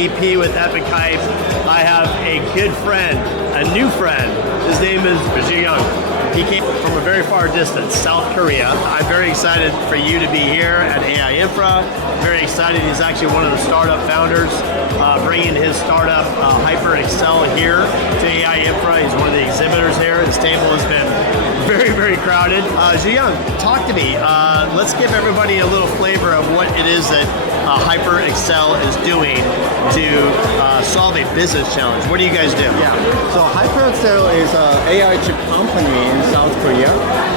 EP with EPicHYPE, I have a good friend, a new friend. His name is Joo-Young. He came from a very far distance, South Korea. I'm very excited for you to be here at AI Infra. Very excited. He's actually one of the startup founders, bringing his startup Hyperaccel here to AI Infra. He's one of the exhibitors here. His table has been very, very crowded. Joo-Young, talk to me. Let's give everybody a little flavor of what it is that Hyperaccel is doing to solve a business challenge. What do you guys do? Yeah, so Hyperaccel is an AI chip company in South Korea,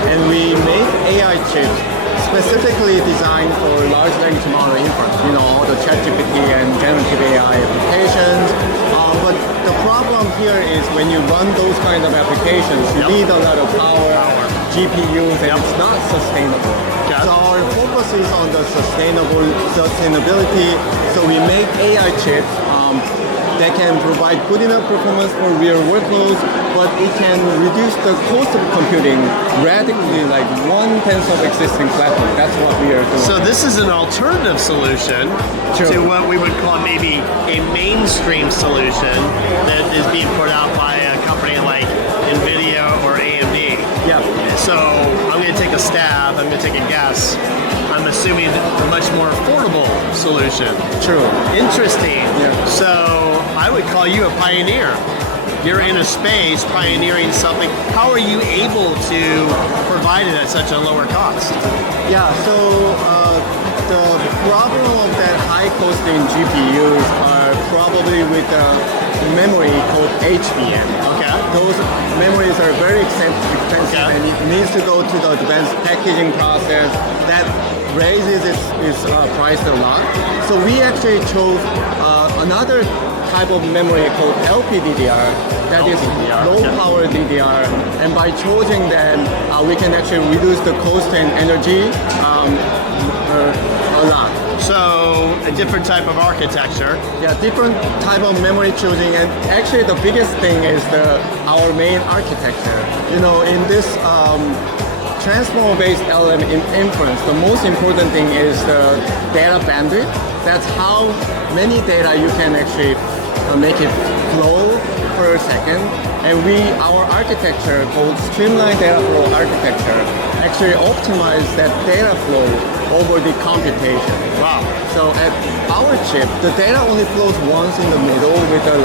and we make AI chips specifically designed for large language model inference, you know, all the ChatGPT and generative AI applications. But the problem here is when you run those kind of applications, you need a lot of power, GPUs, and it's not sustainable. So our focus is on the sustainability. So we make AI chips that can provide good enough performance for real workloads, but it can reduce the cost of computing radically, like 1/10 of existing platform. That's what we are doing. So this is an alternative solution to what we would call maybe a mainstream solution that is being put out by a company like NVIDIA or AMD. Yeah. So I'm going to take a stab, I'm going to take a guess. I'm assuming a much more affordable solution. True. Interesting. Yeah. So I would call you a pioneer. You're in a space pioneering something. How are you able to provide it at such a lower cost? Yeah, so the problem of that high cost in GPUs are probably with the memory called HBM. Okay. Those memories are very expensive, and it needs to go to the advanced packaging process. That raises its price a lot. So we actually chose another type of memory called LPDDR, that is low power DDR, and by choosing that, we can actually reduce the cost and energy a lot. So a different type of architecture. Yeah, different type of memory choosing, and actually the biggest thing is our main architecture. You know, in this transformer-based LLM in Inference, the most important thing is the data bandwidth. That's how many data you can actually make it flow per second. And our architecture called streamlined data flow architecture actually optimize that data flow over the computation. Wow. So at our chip, the data only flows once in the middle with a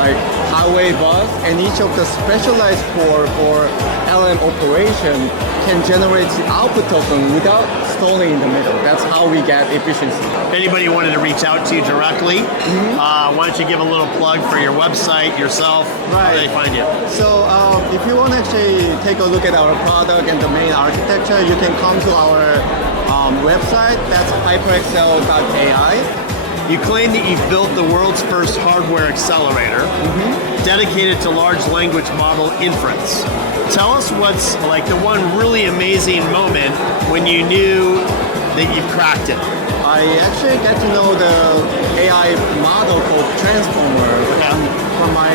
highway bus, and each of the specialized core for LLM operation can generate the output token without stalling in the middle. That's how we get efficiency. If anybody wanted to reach out to you directly, why don't you give a little plug for your website, yourself, how do they find you? So if you want to actually take a look at our product and the main architecture, you can come to our website. That's Hyperaccel.ai. You claim that you've built the world's first hardware accelerator dedicated to large language model inference. Tell us what's like the one really amazing moment when you knew that you've cracked it. I actually get to know the AI model called Transformer from my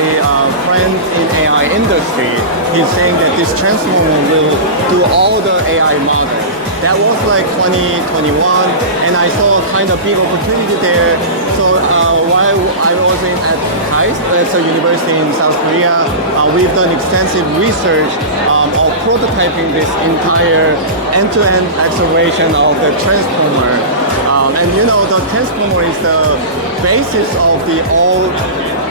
friend in AI industry. He's saying that this Transformer will do all the AI models. That was like 2021, and I saw a kind of big opportunity there. So while I was at KAIST, that's a university in South Korea, we've done extensive research of prototyping this entire end-to-end acceleration of the Transformer. And you know, the Transformer is the basis of the all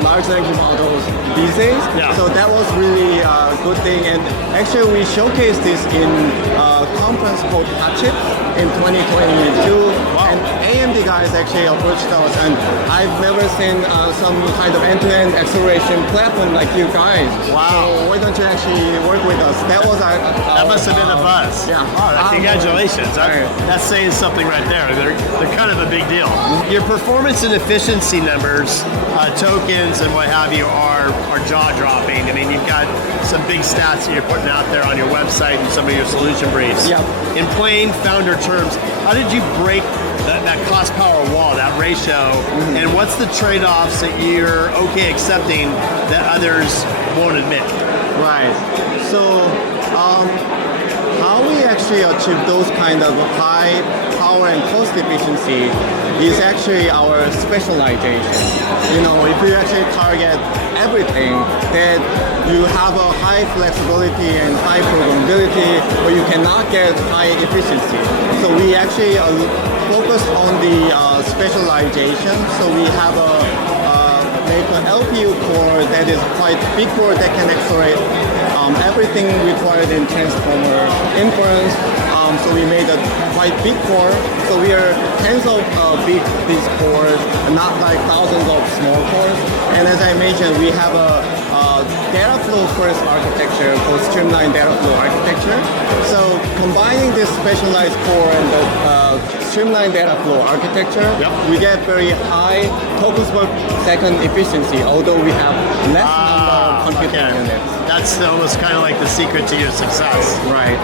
large language models these days. So that was really a good thing. And actually we showcased this in a conference called HY5 in 2022. And AMD guys actually approached us, and I've never seen some kind of end-to-end acceleration platform like you guys. Wow. So why don't you actually work with us? That was that must have been a buzz. Yeah. Congratulations. That's saying something right there. They're kind of a big deal. Your performance and efficiency numbers, tokens and what have you are jaw-dropping. I mean, you've got some big stats that you're putting out there on your website and some of your solution briefs. In plain founder terms, how did you break that cost-power wall, that ratio, and what's the trade-offs that you're okay accepting that others won't admit? Right. So how we actually actually achieve those kind of high power and cost efficiency is actually our specialization. You know, if you actually target everything, then you have a high flexibility and high programmability, but you cannot get high efficiency. So we actually focus on the specialization. So we have make an LPU core that is quite big core that can accelerate everything required in transformer inference. So we made a quite big core. So we are tens of these cores, not like thousands of small cores. And as I mentioned, we have a data flow first architecture called streamlined data flow architecture. So combining this specialized core and the streamlined data flow architecture, we get very high tokens per second efficiency, although we have less number of computing units. That's almost kind of like the secret to your success. Right.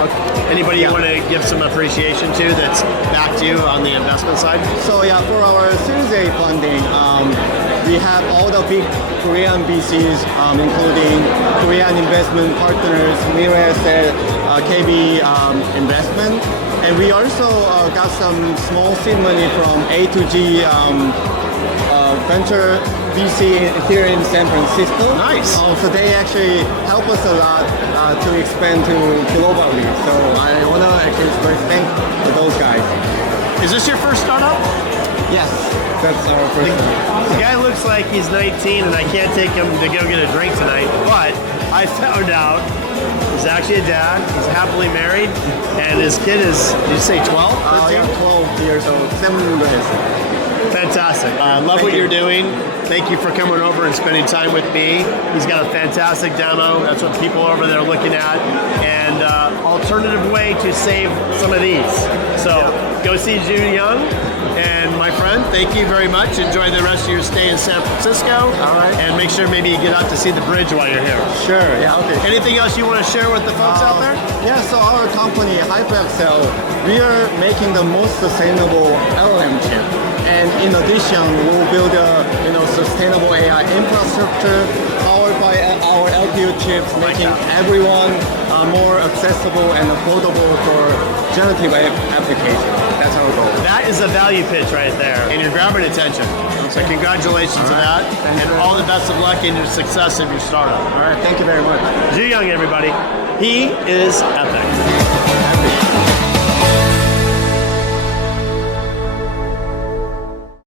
Anybody you want to give some appreciation to that's backed you on the investment side? So yeah, for our Series A funding, we have all the big Korean VCs, including Korean investment partners, Mira Asset, KB Investment, and we also got some small seed money from A2G venture VC here in San Francisco. Nice. So they actually help us a lot to expand to globally. So I want to actually thank those guys. Is this your first startup? Yes, that's our first one. The guy looks like he's 19 and I can't take him to go get a drink tonight, but I found out he's actually a dad, he's happily married, and his kid is, did you say 12? Yeah, 12 years old, 7 years. Fantastic. I love what you're doing. Thank you for coming over and spending time with me. He's got a fantastic demo. That's what people over there are looking at. And alternative way to save some of these. So go see Joo-Young. And my friend, thank you very much. Enjoy the rest of your stay in San Francisco. All right. And make sure maybe you get out to see the bridge while you're here. Sure, yeah, okay. Anything else you want to share with the folks out there? Yeah, so our company, Hyperaccel, we are making the most sustainable LLM chip. And in addition, we'll build a sustainable AI infrastructure powered by our LPU chips, making everyone more accessible and affordable for generative applications. That's our goal. That is a value pitch right there, and you're grabbing attention. So congratulations to that, and all the best of luck in your success of your startup. All right, thank you very much. Joo-Young, everybody. He is epic.